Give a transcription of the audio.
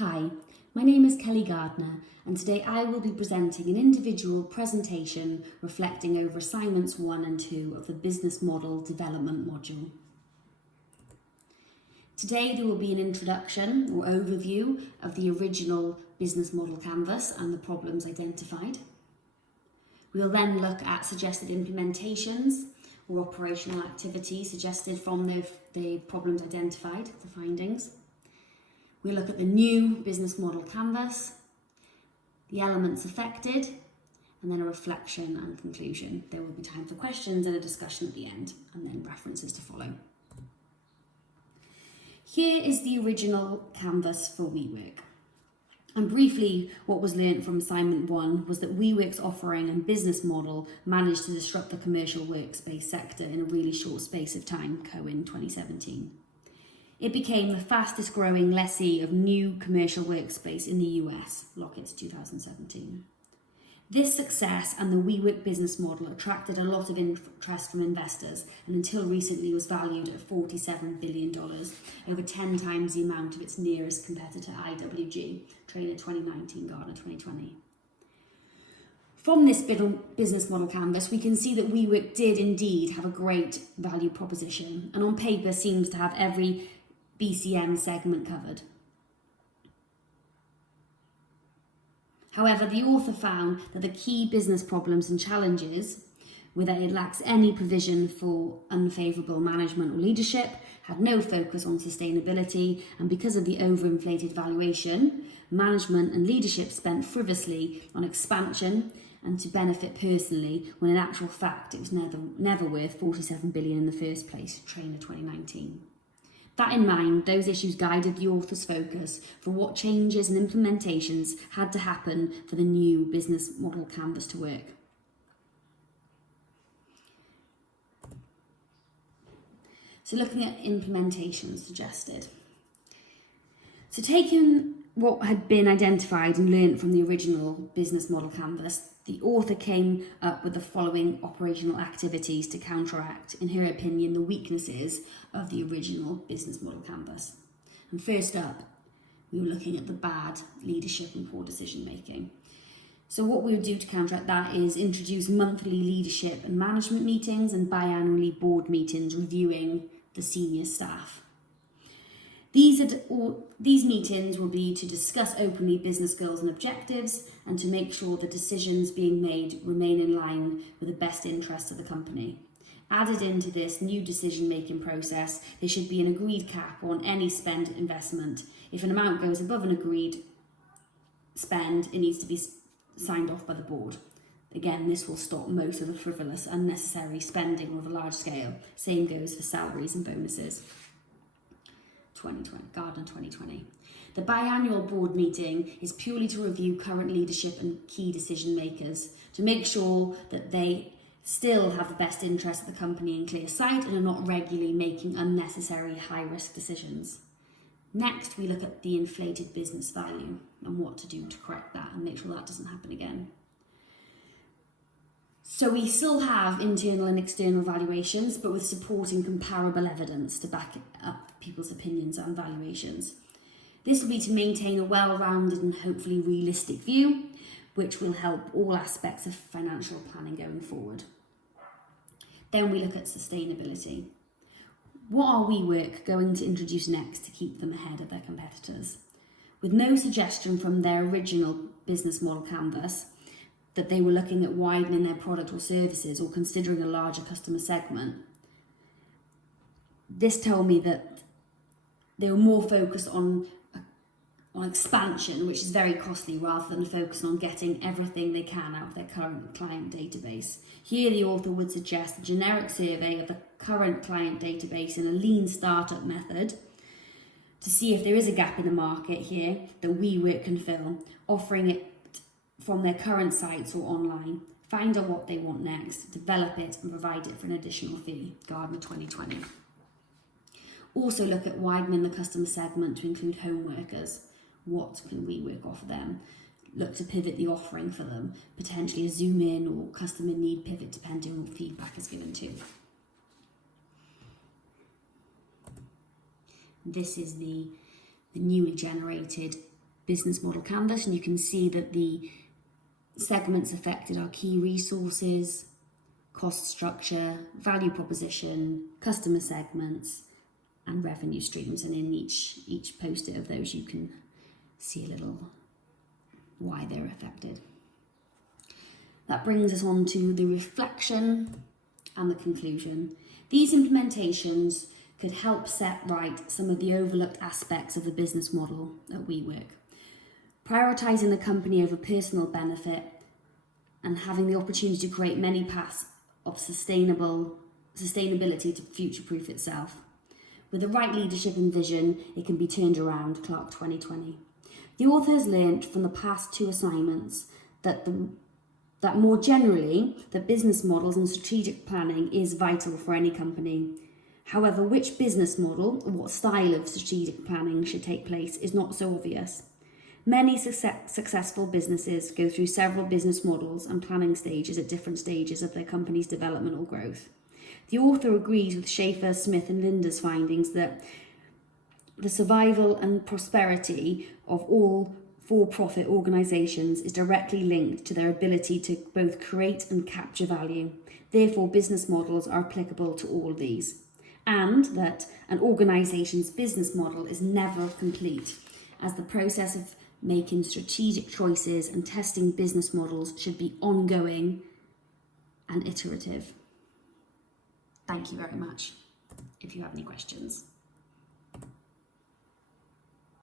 Hi, my name is Kelly Gardner, and today I will be presenting an individual presentation reflecting over assignments 1 and 2 of the Business Model Development module. Today there will be an introduction or overview of the original business model canvas and the problems identified. We'll then look at suggested implementations or operational activities suggested from the problems identified, the findings. We'll look at the new business model canvas, the elements affected, and then a reflection and conclusion. There will be time for questions and a discussion at the end, and then references to follow. Here is the original canvas for WeWork. And briefly, what was learnt from assignment 1 was that WeWork's offering and business model managed to disrupt the commercial workspace sector in a really short space of time, Cohen 2017. It became the fastest growing lessee of new commercial workspace in the US, Lockett 2017. This success and the WeWork business model attracted a lot of interest from investors, and until recently was valued at $47 billion, over 10 times the amount of its nearest competitor IWG, Trainer 2019, Gartner 2020. From this business model canvas, we can see that WeWork did indeed have a great value proposition, and on paper seems to have every BCM segment covered. However, the author found that the key business problems and challenges were that it lacks any provision for unfavourable management or leadership, had no focus on sustainability, and because of the overinflated valuation, management and leadership spent frivolously on expansion and to benefit personally, when in actual fact it was never worth $47 billion in the first place, Trainer 2019. That in mind, those issues guided the author's focus for what changes and implementations had to happen for the new business model canvas to work. So looking at implementations suggested. So taking what had been identified and learnt from the original business model canvas, the author came up with the following operational activities to counteract, in her opinion, the weaknesses of the original business model canvas. And first up, we were looking at the bad leadership and poor decision making. So what we would do to counteract that is introduce monthly leadership and management meetings and biannually board meetings reviewing the senior staff. These meetings will be to discuss openly business goals and objectives and to make sure the decisions being made remain in line with the best interests of the company. Added into this new decision-making process, there should be an agreed cap on any spend investment. If an amount goes above an agreed spend, it needs to be signed off by the board. Again, this will stop most of the frivolous, unnecessary spending of a large scale. Same goes for salaries and bonuses. 2020, Gartner 2020. The biannual board meeting is purely to review current leadership and key decision makers to make sure that they still have the best interest of the company in clear sight and are not regularly making unnecessary high-risk decisions. Next, we look at the inflated business value and what to do to correct that and make sure that doesn't happen again. So we still have internal and external valuations, but with supporting comparable evidence to back up people's opinions and valuations. This will be to maintain a well-rounded and hopefully realistic view, which will help all aspects of financial planning going forward. Then we look at sustainability. What are WeWork going to introduce next to keep them ahead of their competitors? With no suggestion from their original business model canvas that they were looking at widening their product or services or considering a larger customer segment, this told me that they were more focused on expansion, which is very costly, rather than focusing on getting everything they can out of their current client database. Here, the author would suggest a generic survey of the current client database in a lean startup method to see if there is a gap in the market here that WeWork can fill, offering it from their current sites or online. Find out what they want next, develop it and provide it for an additional fee, Gartner 2020. Also look at widening the customer segment to include home workers. What can WeWork offer them? Look to pivot the offering for them, potentially a zoom in or customer need pivot depending on what feedback is given too. This is the newly generated business model canvas, and you can see that the segments affected are key resources, cost structure, value proposition, customer segments, and revenue streams. And in each post-it of those, you can see a little why they're affected. That brings us on to the reflection and the conclusion. These implementations could help set right some of the overlooked aspects of the business model at WeWork. Prioritising the company over personal benefit and having the opportunity to create many paths of sustainability to future-proof itself. With the right leadership and vision, it can be turned around, Clark 2020. The author has learnt from the past 2 assignments that more generally, that business models and strategic planning is vital for any company. However, which business model or what style of strategic planning should take place is not so obvious. Many successful businesses go through several business models and planning stages at different stages of their company's development or growth. The author agrees with Schaefer, Smith and Linda's findings that the survival and prosperity of all for-profit organisations is directly linked to their ability to both create and capture value. Therefore, business models are applicable to all these. And that an organisation's business model is never complete, as the process of making strategic choices and testing business models should be ongoing and iterative. Thank you very much. If you have any questions.